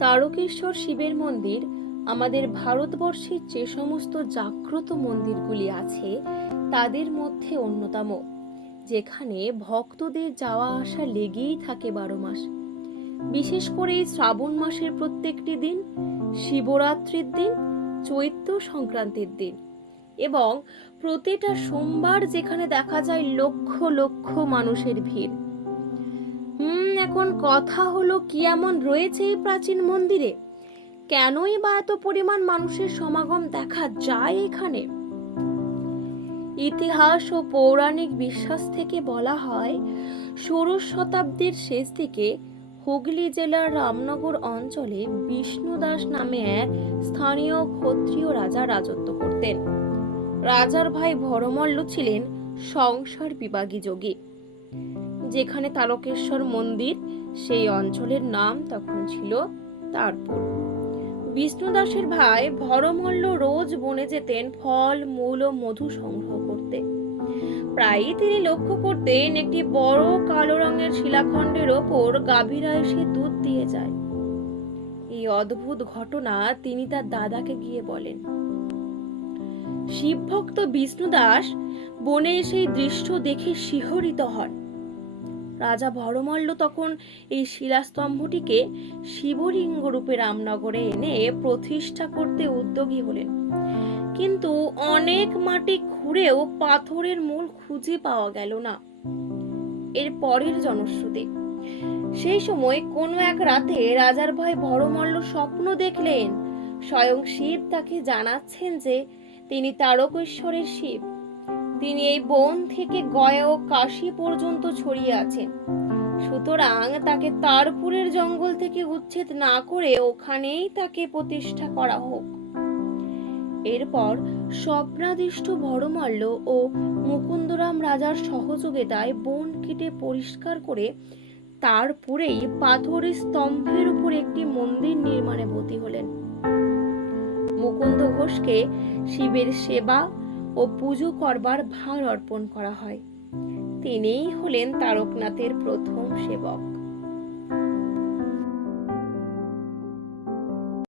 তারকেশ্বর শিবের মন্দির আমাদের ভারতবর্ষের যে সমস্ত জাগ্রত মন্দিরগুলি আছে তাদের মধ্যে অন্যতম, যেখানে ভক্তদের যাওয়া আসা লেগেই থাকে 12 মাস। বিশেষ করে শ্রাবণ মাসের প্রত্যেকটি দিন, শিবরাত্রির দিন, চৈত্র সংক্রান্তির দিন এবং প্রতিটা সোমবার, যেখানে দেখা যায় লক্ষ লক্ষ মানুষের ভিড়। এখন কথা হলো, কি এমন রয়েছে এই প্রাচীন মন্দিরে? কেনই বা এত পরিমাণ মানুষের সমাগম দেখা যায় এখানে? ইতিহাস ও পৌরাণিক বিশ্বাস থেকে বলা হয়, ষোড়শ শতাব্দীর শেষ দিকে হুগলি জেলার রামনগর অঞ্চলে বিষ্ণুদাস নামে এক স্থানীয় ক্ষত্রিয় রাজা রাজত্ব করতেন। রাজার ভাই ভরমল্ল ছিলেন সংসার বিভাগী যোগী। যেখানে তারকেশ্বর মন্দির, সেই অঞ্চলের নাম তখন ছিল তারপুর। বিষ্ণুদাসের ভাই ভরমল্ল রোজ বনে যেতেন ফল, মূল ও মধু সংগ্রহ করতে। প্রায়ই তিনি লক্ষ্য করতেন একটি বড় কালো রঙের শিলাখণ্ডের ওপর গাভীরা এসে দুধ দিয়ে যায়। এই অদ্ভুত ঘটনা তিনি তার দাদাকে গিয়ে বলেন। শিবভক্ত বিষ্ণুদাস বনে এসে দৃশ্য দেখে শিহরিত হন। রাজা ভরমল্ল তখন এই শিলাস্তম্ভটিকে শিবলিঙ্গ রূপে রামনগরে এনে প্রতিষ্ঠা করতে উদ্যোগী হলেন। কিন্তু অনেক মাটি খুঁড়েও পাথরের মূল খুঁজে পাওয়া গেল না। এর পরের জনশ্রুতি, সেই সময় কোনো এক রাতে রাজার ভাই ভরমল্ল স্বপ্ন দেখলেন স্বয়ং শিব তাকে জানাচ্ছেন যে তিনি তারকেশ্বরের শিব। তিনি এই বন থেকে গয়া ও কাশী পর্যন্ত ছড়িয়ে আছেন। সুতরাং তাকে তারপুরের জঙ্গল থেকে উচ্ছেদ না করে ওখানেই তাকে প্রতিষ্ঠা করা হোক। এরপর স্বপ্নাদিষ্ট ভরমল্ল ও মুকুন্দরাম রাজার সহযোগিতায় বন কেটে পরিষ্কার করে তারপুরেই পাথরের স্তম্ভের উপর একটি মন্দির নির্মাণে ব্রতী হলেন। মুকুন্দ ঘোষকে শিবের সেবা ও পুজো করবার ভার অর্পণ করা হয়। তিনিই হলেন তারকনাথের প্রথম সেবক।